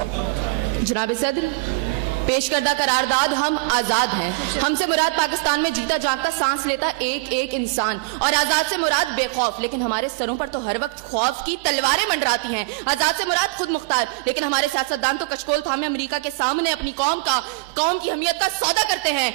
जनाब सदर, पेश करदा करारदाद हम आज़ाद हैं। हमसे मुराद पाकिस्तान में जीता जागता सांस लेता एक एक इंसान, और आज़ाद से मुराद बेखौफ, लेकिन हमारे सरों पर तो हर वक्त खौफ की तलवारें मंडराती हैं। आज़ाद से मुराद खुद मुख्तार, लेकिन हमारे सियासतदान तो कशकोल थामे अमेरिका के सामने अपनी कौम की अहमियत का सौदा करते हैं।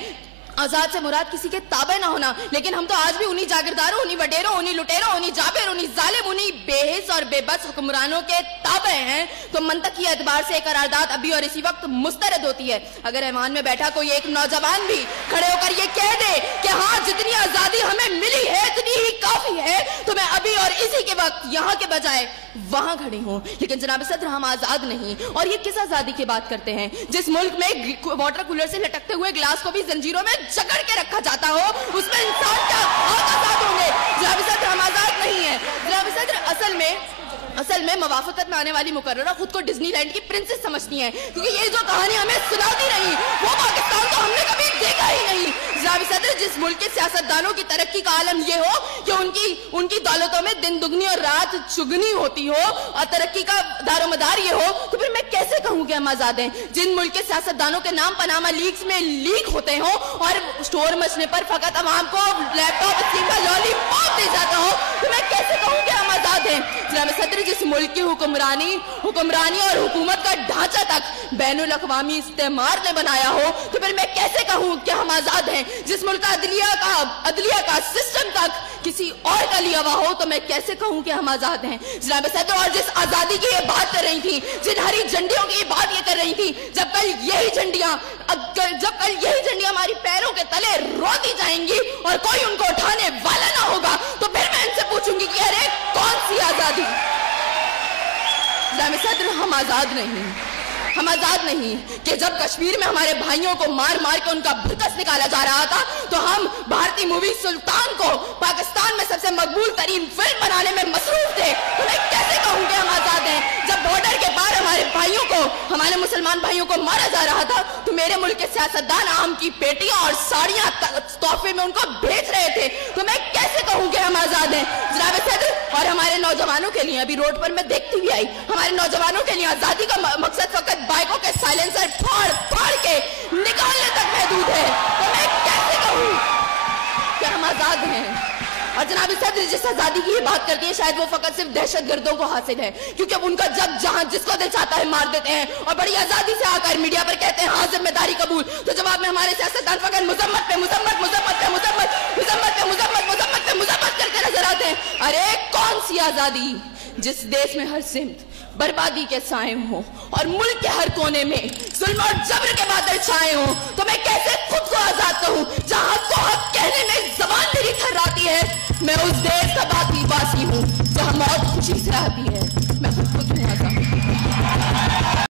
आज़ाद से मुराद किसी के ताबे ना होना, लेकिन हम तो आज भी उन्हीं जागीरदारों, उन्हीं वडेरों, उन्हीं लुटेरों, उन्हीं जाबिर, उन्हीं जालिम, उन्हीं बेहिस और बेबस हुक्मरानों के ताबे हैं। तो मंतक की एतबार से करारदाद अभी और इसी वक्त मुस्तरद होती है। अगर ऐवान में बैठा कोई एक नौजवान भी खड़े होकर ये कह दे कि हाँ, जितनी आजादी हमें मिली है इतनी ही काफी है, तो मैं अभी और इसी के वक्त यहाँ के बजाय वहां खड़ी हूँ। लेकिन जनाब सदर, हम आजाद नहीं। और ये किस आजादी की बात करते हैं जिस मुल्क में वाटर कूलर से लटकते हुए गिलास को भी जंजीरों में जकड़ के रखा जाता हो, उसमें इंसान क्या आजाद होंगे? जनाब सदर, हम आजाद नहीं है। जनाब सदर, असल में मवाफकत में आने वाली मुकर्ररा खुद को डिज्नीलैंड की प्रिंसेस समझती हैं, क्योंकि ये जो कहानी हमें सुनाती रही वो पाकिस्तान तो हमने कभी देखा ही नहीं। जनाब सदर, जिस मुल्क के सियासतदानों की तरक्की का आलम ये हो कि उनकी दौलतों में दिन दुगनी और रात चुगनी होती हो और तरक्की का दारोमदार ये हो, तो फिर मैं कैसे कहूँ कि हम आजाद हैं? जिन मुल्क के सियासतदानों के नाम पनामा लीक्स में लीक होते हो और स्टोर मचने पर फकत अवाम को लैपटॉप स्कीम का लॉलीपॉप दे जाता हो, तो मैं कैसे कहूँ कि हम आजाद हैं? जनाब सदर, जिस मुल्क की हुक्मरानी और हुकूमत का ढांचा तक बैनुल अक़वामी इस्तेमार ने बनाया हो, तो फिर मैं कैसे कहूँ कि हम आजाद हैं? जिस मुल्क का अदलिया का सिस्टम तक किसी और का लिया हुआ हो, तो मैं कैसे कहूँ कि हम आजाद हैं? जनाब सदर, और जिस आजादी की ये बात कर रही थी, जिन हरी झंडियों की ये बात ये कर रही थी, जब कल यही झंडियां हमारी पैरों के तले रोती जाएंगी और कोई उनको उठाने वाला ना होगा, तो फिर मैं इनसे पूछूंगी कि अरे कौन सी आजादी? जनाब सदर, हम आजाद नहीं कि जब कश्मीर में हमारे भाइयों को मार मार के उनका भरकस निकाला जा रहा था, तो हम भारतीय मूवी सुल्तान को पाकिस्तान में सबसे मकबूल तरीन फिल्म बनाने में मसरूफ थे। तो मैं कैसे कहूँ कि हम आजाद हैं? जब बॉर्डर के पार हमारे मुसलमान भाइयों को मारा जा रहा था, तो मेरे मुल्क के सियासतदान आम की पेटियां और साड़ियां तोहफे में उनको भेज रहे थे। तो मैं कैसे कहूँ कि हम आजाद हैं? जनाब सदर, और हमारे नौजवानों के लिए, अभी रोड पर मैं देखती भी आई, हमारे नौजवानों के लिए आजादी का मकसद फकत बाइकों के साइलेंसर फाड़ फाड़ के निकालने तक महदूद है। तो मैं कैसे कहूँ कि हम आजाद हैं? और जनाब सदर, जिस आजादी की ये बात करती है, शायद वो फकत सिर्फ दहशतगर्दों को हासिल है, क्योंकि अब उनका जब जहां जिसको दिल चाहता है मार देते हैं और बड़ी आजादी से आकर मीडिया पर कहते हैं हाँ जिम्मेदारी कबूल। तो जवाब में हमारे सियासतदान फकत मुजम्मत करके नजर आते हैं। अरे कौन सी आजादी जिस देश में हर सिमत बर्बादी के साए हो और मुल्क के हर कोने में जुल्म और जबर के बादल छाए हो? तो मैं कैसे खुद को आजाद कहूँ जहाँ हक को हक कहने में जबान मेरी थर्राती है? मैं उस देश का बाकी वासी हूँ जहाँ मौत खुशी से आती है। मैं खुद हूँ आजाद।